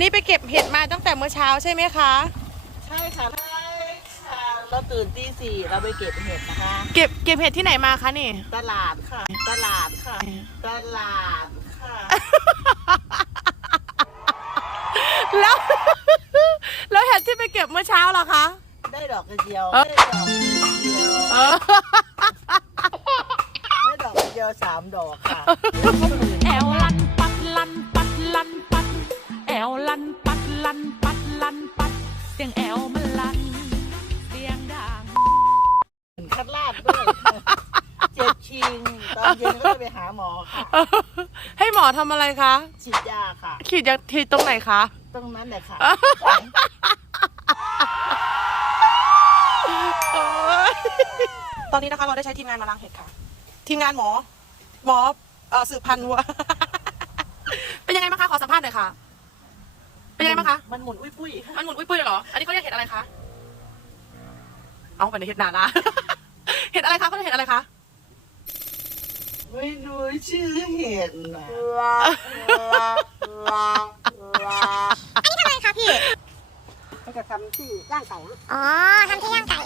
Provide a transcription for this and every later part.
นี่ไปเก็บเห็ดมาตั้งแต่เมื่อเช้าใช่ไหมคะ ใช่ค่ะใช่ค่ะเราตื่นตีสี่เราไปเก็บเห็ดนะคะ เก็บเก็บเห็ดที่ไหนมาคะนี่ ตลาดค่ะ ตลาดค่ะ ตลาดค่ะ แล้ว แล้วเห็ดที่ไปเก็บเมื่อเช้าเหรอคะ ได้ดอกกระเจียวเอ้ยได้ดอกกระเจียวเออได้ดอกกระเจียวสามดอกค่ะแอวลัน อวลันปัดลันปัดลันปัด เสียงแอวมันลันเสียงดังคัดลาดด้วยค่ะเจ็บชิงตอนเย็นก็จะไปหาหมอค่ะให้หมอทำอะไรคะ ฉีดยาค่ะขีดยาทีตรงไหนคะ ตรงนั้นแหละค่ะตอนนี้นะคะเราได้ใช้ทีมงานมาล้างเห็ดค่ะ ทีมงานหมอ หมอเอ่อสืบพันธุ์วัวเป็นยังไงบ้างคะขอสัมภาษณ์หน่อยค่ะ เป็นยังไงบ้างคะ มันหมุนอุ้ยปุ้ยมันหมุนอุ้ยปุ้ยเหรอ อันนี้เขาเรียกเห็ดอะไรคะ เอาไปในเห็ดหนาละเห็ดอะไรคะเขาเรียกเห็ดอะไรคะ ไม่รู้ชื่อเห็ดนะก็จะทำที่ย่างไก่ฮะอ๋อทำที่ย่างไก่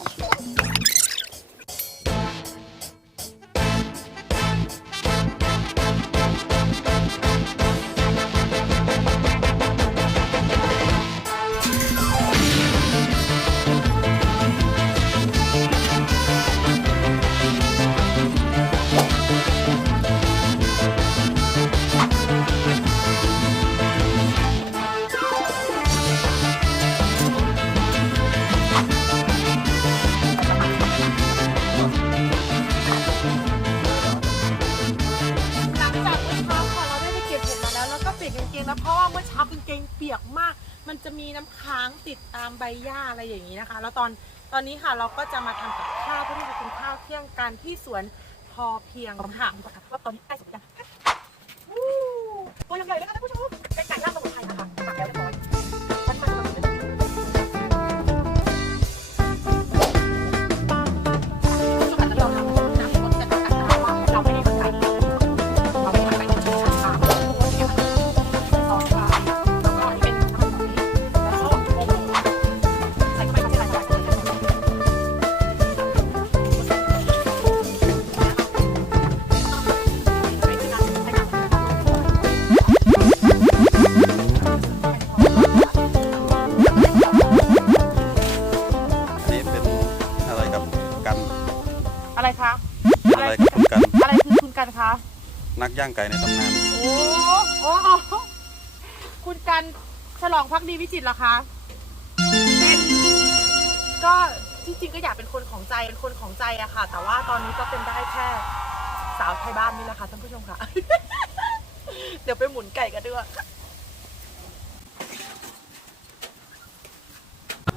จะมีน้ำค้างติดตามใบหญ้าอะไรอย่างนี้นะคะ แล้วตอนตอนนี้ค่ะเราก็จะมาทำกับข้าวเพื่อที่จะกินข้าวเที่ยงกันที่สวนพอเพียงค่ะว่าตอนนี้ใกล้สุดยังวู้ตัวยังใหญ่เลยค่ะท่านผู้ชมางไก่ในตำนานโอ้โอ้คุณกันฉลองพักดีวิจิตรเหรอคะเป็นก็ที่จริงก็อยากเป็นคนของใจเป็นคนของใจอะค่ะ แต่ว่าตอนนี้ก็เป็นได้แค่สาวไทยบ้านนี่แหละค่ะท่านผู้ชมค่ะ เดี๋ยวไปหมุนไก่กันด้วย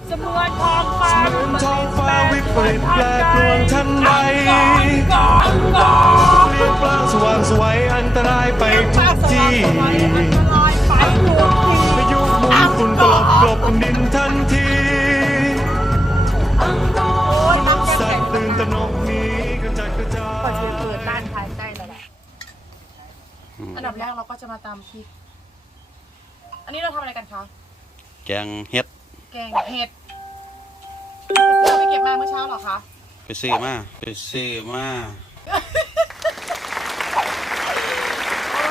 จำนวนทองฟ้าเหมือนท้องฟ้าวิปริตแปรปรวนทันใด เปลี่ยนแปลงสว่างไสวยอันตรายไปทุกที่พายุหมุนฝุ่นตลบกลบดินทันทีสัตว์ตื่นตระหนกหนี้กระจัดกระจาก่อนจะเกิดยด้านภายใต้แล้วแหละอันดับแรกเราก็จะมาตำพริก อันนี้เราทำอะไรกันคะ แกงเฮ็ด แกงเห็ดเห็ดที่เราไปเก็บมาเมื่อเช้าเหรอคะ ไปซื้อมา ไปซื้อมา โอ้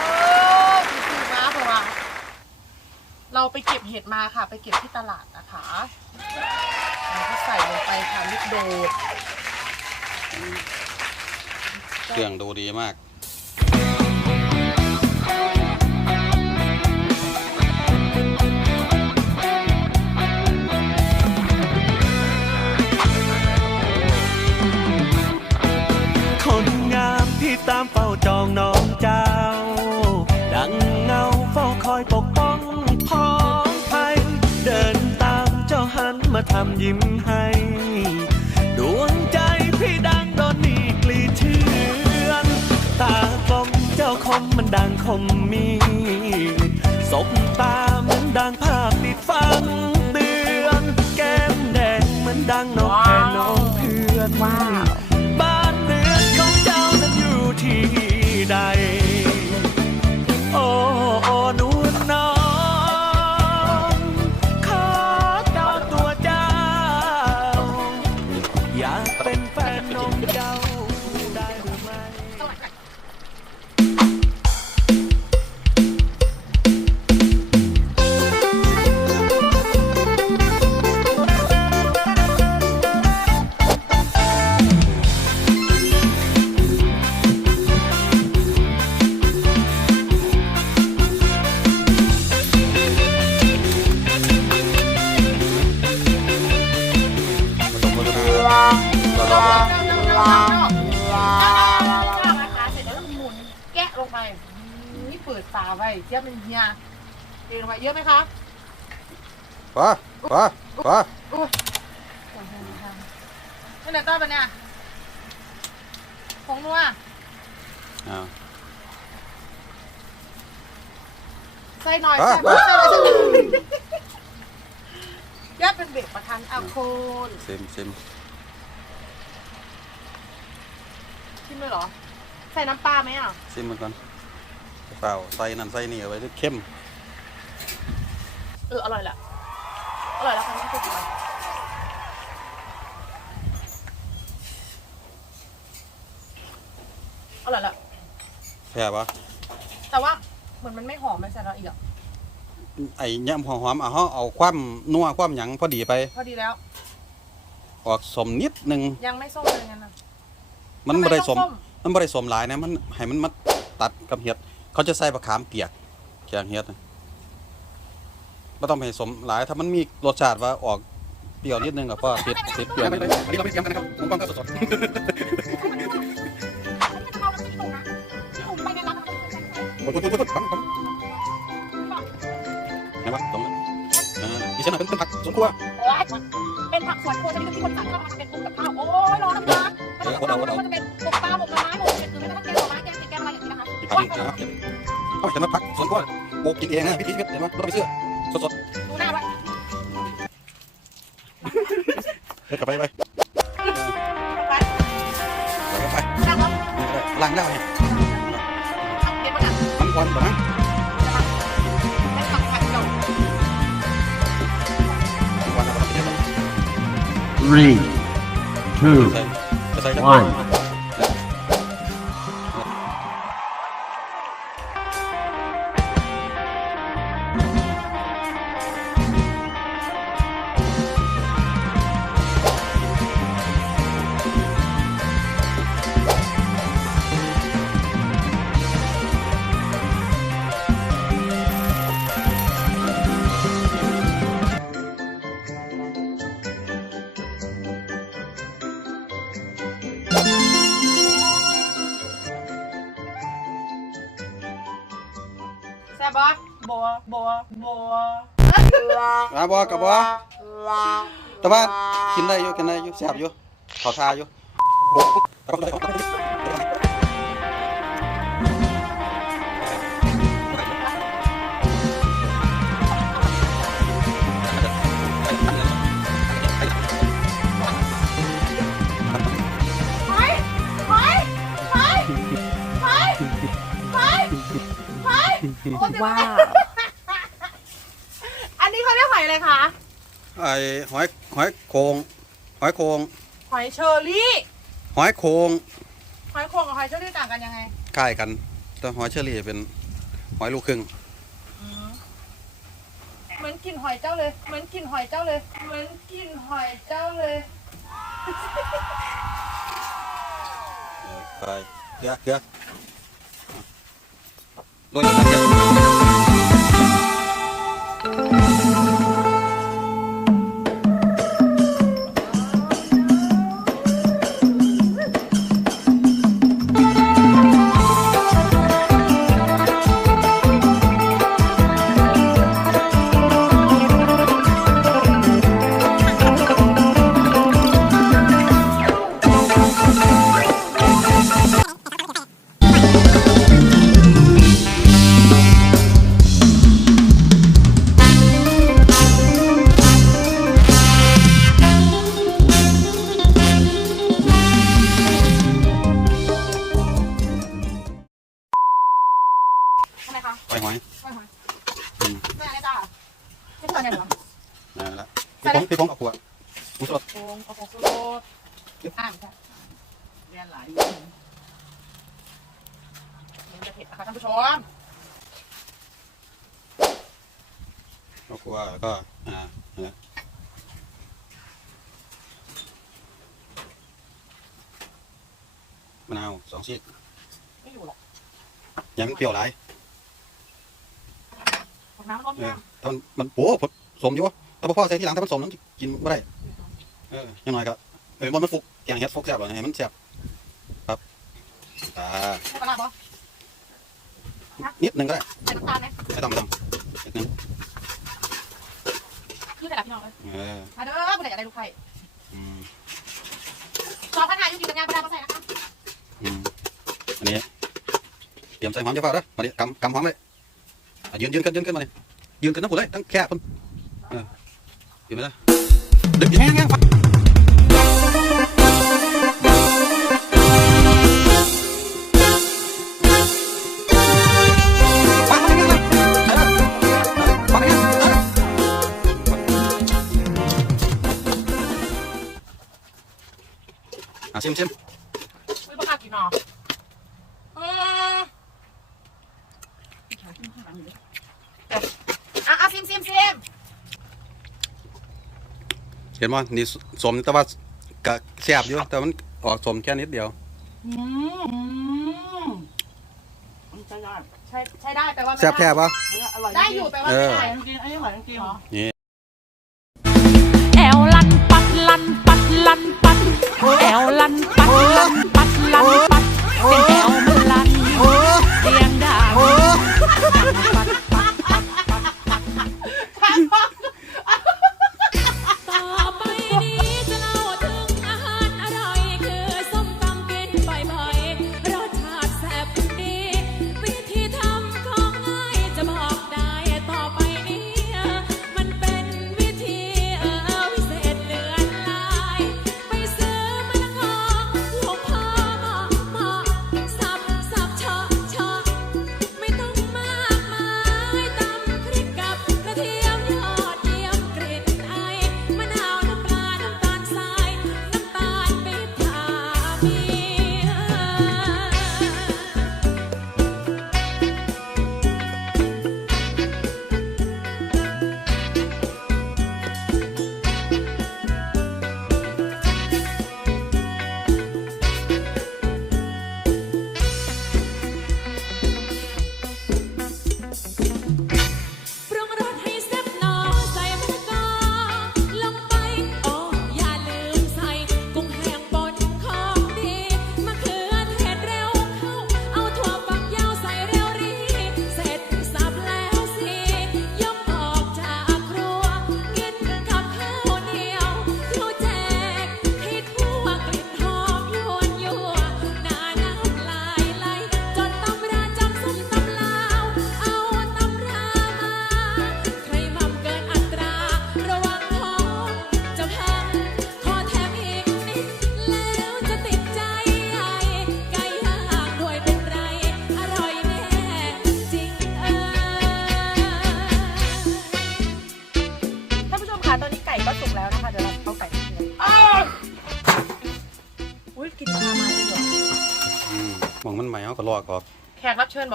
จริงๆนะเพราะว่า เราไปเก็บเห็ดมาค่ะ ไปเก็บที่ตลาดนะคะเราก็ใส่ลงไปค่ะลูกโดด เครื่องดูดีมาก นะคะเสร็จแล้วหมุนแกะลงไปนี่เปิดฝาไว้เทียบเป็นเฮียเทลงไปเยอะไหมคะปะปะปะนี่ไหนต้นปะเนี่ยผงนัวอ้าวใส่หน่อยใส่หน่อยใส่หน่อยใส่หน่อยยัดเป็นเบรกประทันอะโคนซิมซิม ชิมเลยเหรอ ใส่น้ำปลาไหมอะซิมมันก่อนเปล่าใส่นั่นใส่นี่เอาไว้ด้วยเข้ม เอออร่อยแหละอร่อยแล้วค่ะนี่คืออร่อยอร่อยแล้วแพ้ปะแต่ว่าเหมือนมันไม่หอมไม่ใส่เราอีกอะไอ้ย่ำหอมๆเอาเขาเอาความนัวความหยังพอดีไป พอดีแล้ว ออกสมนิดนึงยังไม่ส้มเลยงั้นนะ มันไม่ได้สมทำต้องมันไม่ได้สมหลายนะ มันให้มันมาตัดกับเห็ด เขาจะใส่บะขามเปียกแกงเห็ดนะไม่ต้องไปสมหลาย ถ้ามันมีรสชาติว่าออกเปรี้ยวนิดนึงกับพ่อเผ็ดเผ็ดเปรี้ยวนิดนึงอันนี้เราไม่เตรียมกันนะครับผมฟังก็สดๆปุ๊บปุ๊บปุ๊บปุ๊บฟังฟังไหนวะตรงนั้นอ่าดิฉันน่ะเป็นเป็นผักสวนครัวโอ๊ยเป็น ผักสวนครัวจะมีที่คนสั่งเข้ามาจะเป็นปลูกกับข้าว โอ้ยร้อนน้ำตาลมันจะเป็นปลูกปลาปลูกไม้ปลูกเห็ดหรือไม่ต้องแกงหน่อไม้แกงเห็ดแกงอะไรอย่างนี้นะคะอีกผักอีกนะครับเขาเห็นว่าผักสวนครัวปลูกกินเองนะพี่พีชเห็นไหมไม่ต้องไปซื้อสดดูหน้าไว้เดี๋ยวกลับไปไปไปไปไปนั่งรถล้างแล้วเนี่ย three, two, one. วบัวบัวมาบ่กับบ่แต่ว่ากินไไอ้หอยหอยโคงหอยโคงหอยเชอรี่ หอยโคงหอยโขงกับหอยเชอรี่ต่างกันยังไงคล้ายกัน แต่หอยเชอรี่เป็นหอยลูกครึ่งเหมือนกลิ่นหอยเจ้าเลย เหมือนกลิ่นหอยเจ้าเลย เหมือนกลิ่นหอยเจ้าเลยไปเกลือเกลือโรยน้ มะนาวสองชิ้นไม่อยู่หรอกอย่ามันเปรี้ยวหลายของน้ำร้อนเออมากถ้ามันมันโอ้ผสมอยู่วะแต่พอใส่ที่หลังถ้ามันสมน้ำกินไม่ได้ เออยังไงก็เออมันมันฟุกแกงเฮ็ดฟุกแซ่บเลยให้มันแซ่บอ่าใช่ปลาร้าปะนิดนึงก็ได้ใส่น้ำตาลไหมไม่ต้องไม่ต้องนิดนึงคือแต่ละพี่น้องเลยเออมาเด้อผู้ใดอยากได้ลูกไข่อืมสองพันห้ายุกินกันยางปลาร้ามาใส่นะคะอืม อันนี้เตรียมใส่หอมจะฟ้าเด้อมาดิกำกำหอมเลยอะยืนยืนขึ้นยืนขึ้นมาเลยยืนขึ้นทั้งหมดเลยทั้งแค่คนเออยืนไม่ได้ดึงแห้งแห้งฟังฟังมาเลยฟังมาเลยอะชิมชิมไม่ประกาศกินหรออืมอะอะซิมซิมซิม เห็นว่านี่สมแต่ว่ากะแซ่บอยู่แต่มันออกสมแค่นิดเดียว อืมมันใช่ได้ใช่ใช่ได้แปลว่าไม่แซ่บแท้ปะอร่อยได้อยู่แปลว่าเอไม่อได้ จริงๆอันนี้อร่อยจริงๆนี่ แอวลันปัดลันปัดลันปัดแอวลันปัดลันปัดลันปัด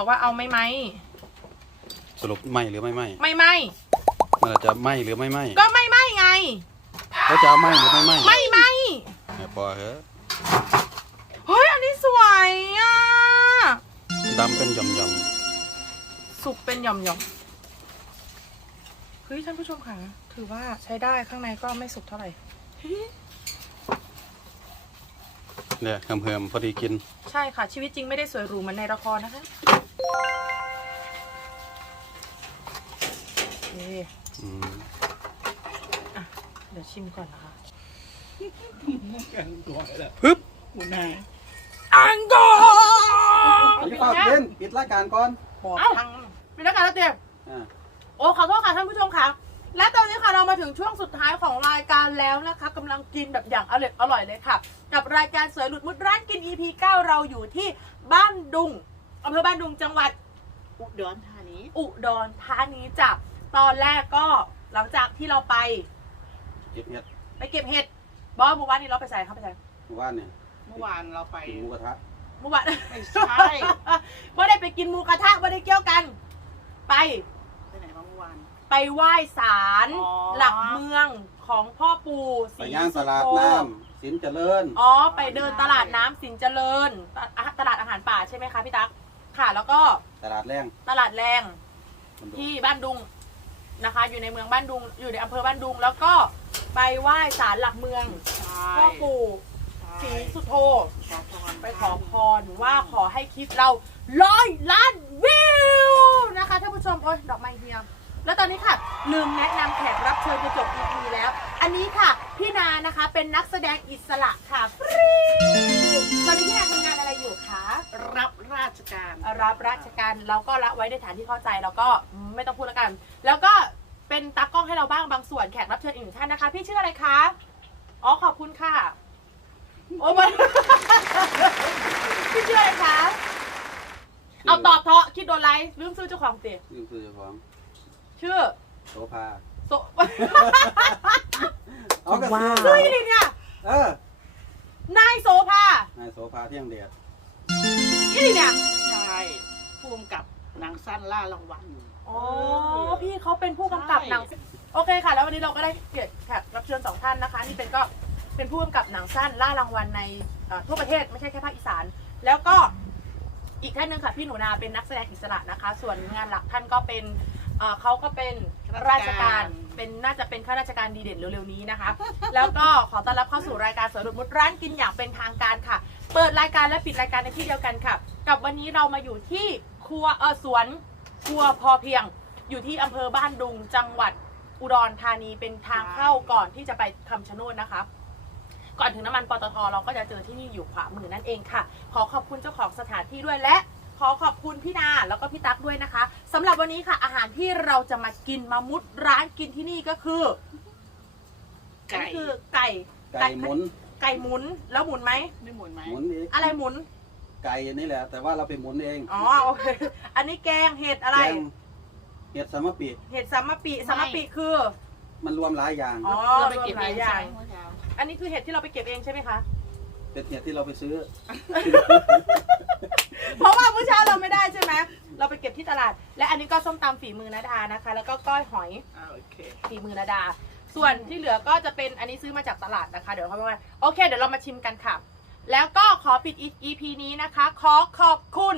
บเชิญบอกว่าเอาไหม่ไหมสรุปไหมหรือไม่ไหมไม่ไหมมันอาจจะไหมหรือไม่ไหมก็ไม่ไหมไงเขาจะเอาไหมหรือไม่ไหมไม่ไหมเนี่ยพอเหอะเฮ้ย อันนี้สวยอะดำเป็นหย่อมสุกเป็นหย่อมๆเฮ้ยท่านผู้ชมค่ะ ถือว่าใช้ได้ข้างในก็ไม่สุกเท่าไหร่ ๆเนี่ยเหิมๆพอดีกิน ใช่ค่ะชีวิตจริงไม่ได้สวยหรูเหมือนในละครนะคะ โอเคอืมเดี๋ยวชิมก่อนนะคะปึ๊บคุณนายอังกอร์พี่ป้าเย็นปิดรายการก่อนบอกเอ้าทั้งเป็นนักการแล้วเจ็บอ่าโอ้ขอโทษค่ะท่านผู้ชมค่ะ และตอนนี้ค่ะเรามาถึงช่วงสุดท้ายของรายการแล้วนะคะกำลังกินแบบอย่างอร่อยอร่อยเลยค่ะ กับรายการสวยหลุดมุดร้านกิน EP 9 เราอยู่ที่บ้านดุง อำเภอบ้านดุงจังหวัด อุดรธานี อุดรธานีจ้ะตอนแรกก็หลังจากที่เราไปเก็บเห็ดไปเก็บเห็ดบอสหมู่บ้านนี้เราไปใส่เข้าไปใส่หมู่บ้านเนี่ยเมื่อวานเราไป กินหมูกระทะหมู่บ้าน ไม่ใช่ไม่ได้ไปกินหมูกระทะไม่ได้เกี่ยวกัน ไป ไปไหนมาเมื่อวาน ไปไหว้ศาลอ๋อ หลักเมืองของพ่อปู่ศไปรีย่างตสุลาดโธน้ำสินเจริญ อ๋อ ไปเดินตลาดน้ำสินเจริญตลาดตลาดอาหารป่าใช่ไหมคะพี่ตั๊ก ค่ะ แล้วก็ตลาดแรงตลาดแรงมันดูที่บ้านดุงนะคะ อยู่ในเมืองบ้านดุง อยู่ในอำเภอบ้านดุง แล้วก็ไปไหว้ศาลหลักเมืองใช่พ่อปู่ใช่สีสุโธ ไปขอพรว่าขอให้คลิปเราร้อยล้านวิวนะคะท่านผู้ชมโอ้ยดอกไม้เฮียม แล้วตอนนี้ค่ะ ลืมแนะนำแขกรับเชิญจะจบ EP แล้ว อันนี้ค่ะ พี่นานะคะเป็นนักแสดงอิสระค่ะฟรีตอนนี้พี่นาทำงานอะไรอยู่คะรับราชการรับราชการเราก็ละไว้ในฐานที่เข้าใจแล้วก็ไม่ต้องพูดแล้วกัน แล้วก็เป็นตากล้องให้เราบ้างบางส่วนแขกรับเชิญอีกหนึ่งท่านนะคะ พี่ชื่ออะไรคะอ๋อขอบคุณค่ะ โอ้ยพี่ชื่ออะไรคะเอาตอบเถอะคิดโดนไลฟ์ลืมซื้อเจ้าของเตี๋ยนี่คือเจ้าของ ชื่อโซฟาโซ เอากระว้าวชื่อนี่เนี่ย เออนายโสภานายโซฟาเที่ยงเดียดนี่เนี่ยใช่ภูมิกับหนังสั้นล่ารางวัลอ๋อพี่เขาเป็นผู้กำกับหนังโอเคค่ะ แล้ววันนี้เราก็ได้เกียรติแขกรับเชิญสองท่านนะคะ นี่เป็นก็เป็นผู้กำกับหนังสั้นล่ารางวัลในเอ่อทั่วประเทศไม่ใช่แค่ภาคอีสาน แล้วก็อีกท่านหนึ่งค่ะพี่หนูนาเป็นนักแสดงอิสระนะคะ ส่วนงานหลักท่านก็เป็นเอ่อเขาก็เป็นราชการ เป็นน่าจะเป็นข้าราชการดีเด่นเร็วๆนี้นะคะ แล้วก็ขอต้อนรับเข้าสู่รายการสวนมุดร้านกินอย่างเป็นทางการค่ะ เปิดรายการและปิดรายการในที่เดียวกันค่ะ กับวันนี้เรามาอยู่ที่ครัวเออสวนครัวพอเพียง อยู่ที่อำเภอบ้านดุงจังหวัดอุดรธานีเป็นทางเข้าก่อนที่จะไปคำชะโนดนะคะ ก่อนถึงน้ำมันปตทเราก็จะเจอที่นี่อยู่ขวามือนั่นเองค่ะ ขอขอบคุณเจ้าของสถานที่ด้วยและ ขอขอบคุณพี่นาแล้วก็พี่ตั๊กด้วยนะคะสำหรับวันนี้ค่ะ อาหารที่เราจะมากินมามุดร้านกินที่นี่ก็คือไก่อันนี้คือไก่ไก่หมุน ไก่หมุนแล้วหมุนไหมไม่หมุนไหมหมุนอีกอะไรหมุน ไก่นี่แหละ แต่ว่าเราไปหมุนเองอ๋อโอเคอันนี้แกงเห็ดอะไร แกงเห็ดสามปีเห็ดซัมมะปีซัมมะปีคือ มันรวมหลายอย่างอ๋อเราไปเก็บรวมหเอลายงอย่าใช่งไหมเมื่อเช้าอันนี้คือเห็ดที่เราไปเก็บเองใช่ไหมคะเป็นเห็ดที่เราไปซื้อ เราไปเก็บที่ตลาด และอันนี้ก็ส้มตำฝีมือนาดานะคะ แล้วก็ก้อยหอยอ่าโอเค ฝีมือนาดา ส่วนที่เหลือก็จะเป็นอันนี้ซื้อมาจากตลาดนะคะ เดี๋ยวเขาบอกว่าโอเค เดี๋ยวเรามาชิมกันค่ะ แล้วก็ขอปิด EP นี้นะคะ ขอขอบคุณ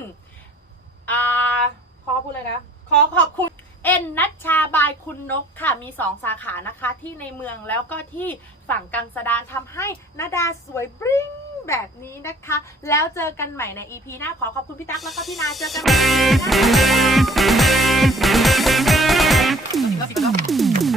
อ่าขอพูดเลยนะ ขอขอบคุณ เอ็นนัชชาบายคุณนกค่ะมี 2 สาขานะคะ ที่ในเมืองแล้วก็ที่ฝั่งกังสดานทำให้นาดาสวยบริ้ง แบบนี้นะคะ แล้วเจอกันใหม่ใน EP หน้าขอขอบคุณพี่ตั๊กแล้วก็พี่นาเจอกันใหม่ใน EP หน้า